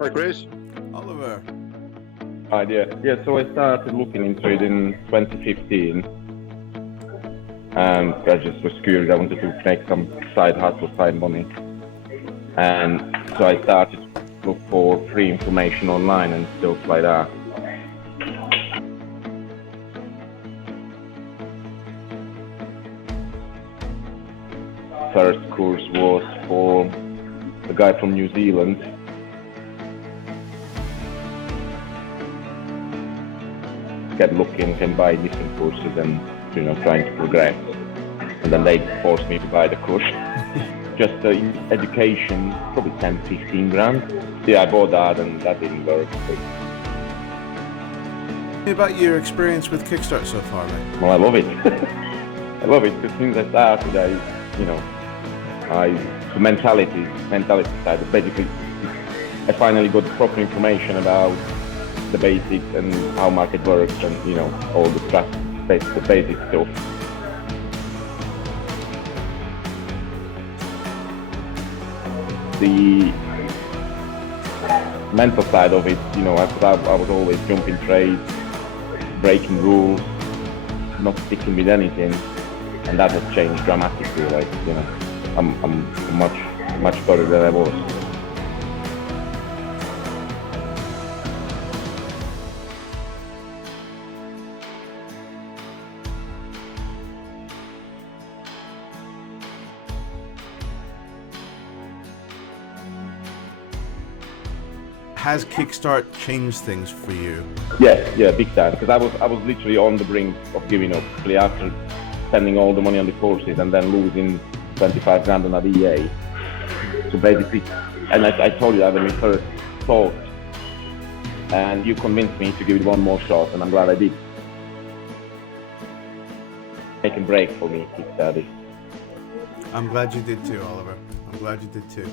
Hi, Chris. Oliver. Hi, yeah. So I started looking into it in 2015, and I just was curious. I wanted to make some side hustle, side money, and so I started to look for free information online and stuff like that. First course was for a guy from New Zealand. Kept looking, can buy different courses and trying to progress. And then they forced me to buy the course. Just education, probably 10, 15 grand. Yeah, I bought that and that didn't work. Tell me about your experience with KickStart so far, mate. Well, I love it. I love it because since I started, the mentality side. Basically, I finally got proper information about the basics and how market works and all the basic stuff. The mental side of it, I was always jumping trades, breaking rules, not sticking with anything, and that has changed dramatically. I'm much better than I was. Has KickStart changed things for you? Yeah, big time. Because I was literally on the brink of giving up. After spending all the money on the courses and then losing 25 grand on a VA. So basically, and I told you that when we first talked, and you convinced me to give it one more shot, and I'm glad I did. Make a break for me, KickStart. I'm glad you did too, Oliver. I'm glad you did too.